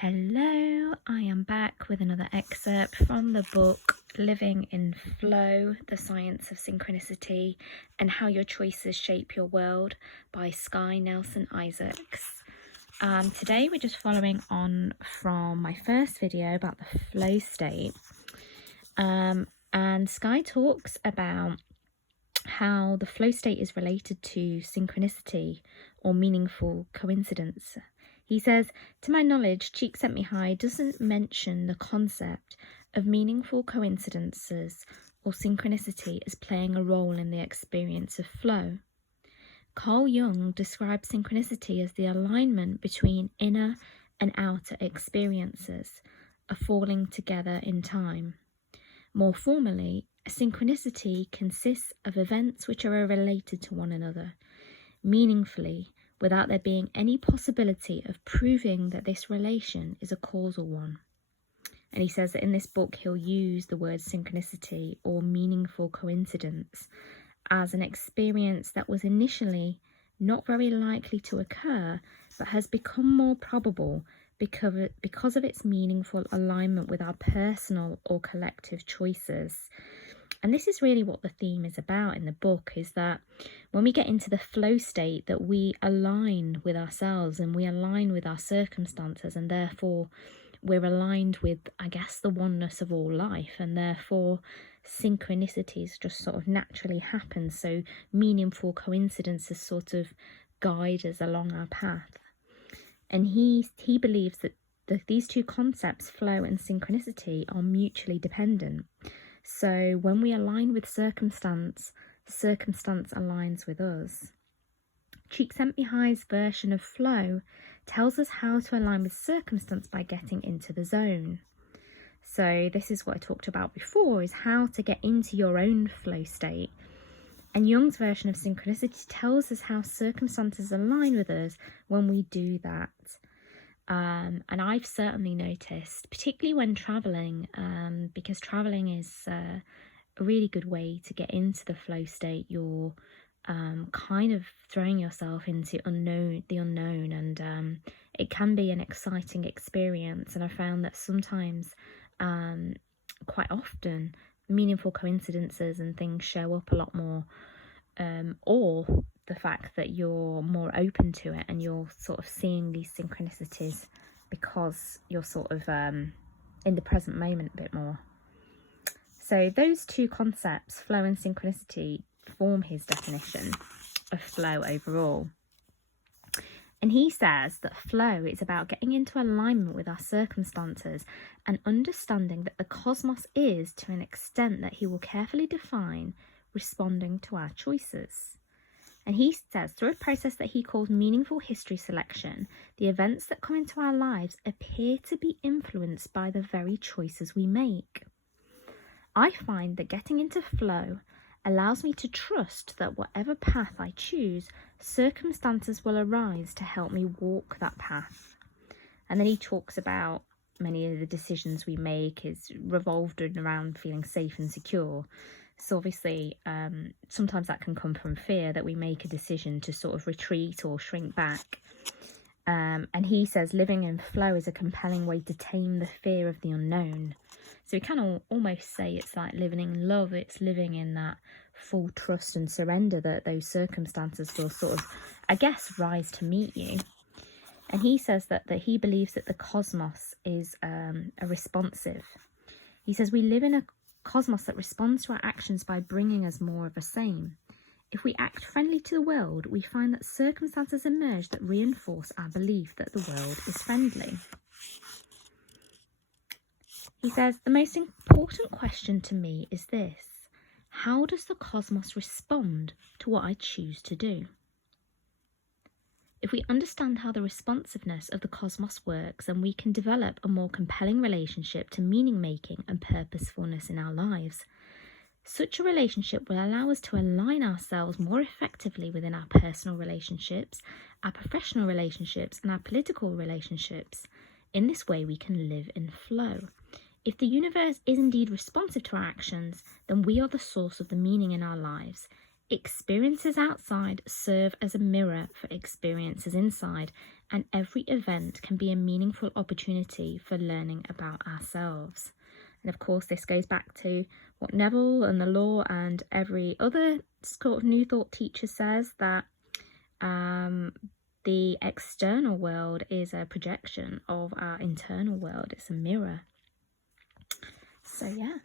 Hello, I am back with another excerpt from the book Living in Flow, The Science of Synchronicity and How Your Choices Shape Your World by Skye Nelson Isaacs. Today we're just following on from my first video about the flow state. And Skye talks about how the flow state is related to synchronicity or meaningful coincidence. He says, to my knowledge, Cheek Sent Me High doesn't mention the concept of meaningful coincidences or synchronicity as playing a role in the experience of flow. Carl Jung describes synchronicity as the alignment between inner and outer experiences, a falling together in time. More formally, synchronicity consists of events which are related to one another, meaningfully, without there being any possibility of proving that this relation is a causal one. And he says that in this book he'll use the word synchronicity or meaningful coincidence as an experience that was initially not very likely to occur but has become more probable because of its meaningful alignment with our personal or collective choices. And this is really what the theme is about in the book, is that when we get into the flow state, that we align with ourselves and we align with our circumstances, and therefore we're aligned with, I guess, the oneness of all life, and therefore synchronicities just sort of naturally happen. So meaningful coincidences sort of guide us along our path. And he believes that these two concepts, flow and synchronicity, are mutually dependent. So when we align with circumstance, circumstance aligns with us. Cheek Sent Me High's version of flow tells us how to align with circumstance by getting into the zone. So this is what I talked about before, is how to get into your own flow state. And Jung's version of synchronicity tells us how circumstances align with us when we do that. And I've certainly noticed, particularly when traveling, because traveling is a really good way to get into the flow state. You're kind of throwing yourself into the unknown, and it can be an exciting experience. And I found that sometimes, quite often, meaningful coincidences and things show up a lot more, or the fact that you're more open to it and you're sort of seeing these synchronicities because you're sort of in the present moment a bit more. So those two concepts, flow and synchronicity, form his definition of flow overall. And he says that flow is about getting into alignment with our circumstances and understanding that the cosmos is, to an extent that he will carefully define, responding to our choices. And he says, through a process that he calls meaningful history selection, the events that come into our lives appear to be influenced by the very choices we make. I find that getting into flow allows me to trust that whatever path I choose, circumstances will arise to help me walk that path. And then he talks about many of the decisions we make is revolved around feeling safe and secure. So obviously, sometimes that can come from fear, that we make a decision to sort of retreat or shrink back. And he says living in flow is a compelling way to tame the fear of the unknown. So we can almost say it's like living in love. It's living in that full trust and surrender that those circumstances will sort of, I guess, rise to meet you. And he says that he believes that the cosmos is a responsive. He says we live in a cosmos that responds to our actions by bringing us more of the same. If we act friendly to the world, we find that circumstances emerge that reinforce our belief that the world is friendly. He says, the most important question to me is this: how does the cosmos respond to what I choose to do? If we understand how the responsiveness of the cosmos works, then we can develop a more compelling relationship to meaning-making and purposefulness in our lives. Such a relationship will allow us to align ourselves more effectively within our personal relationships, our professional relationships, and our political relationships. In this way, we can live in flow. If the universe is indeed responsive to our actions, then we are the source of the meaning in our lives. Experiences outside serve as a mirror for experiences inside, and every event can be a meaningful opportunity for learning about ourselves. And of course, this goes back to what Neville and the law and every other sort of New Thought teacher says, that the external world is a projection of our internal world. It's a mirror. So yeah.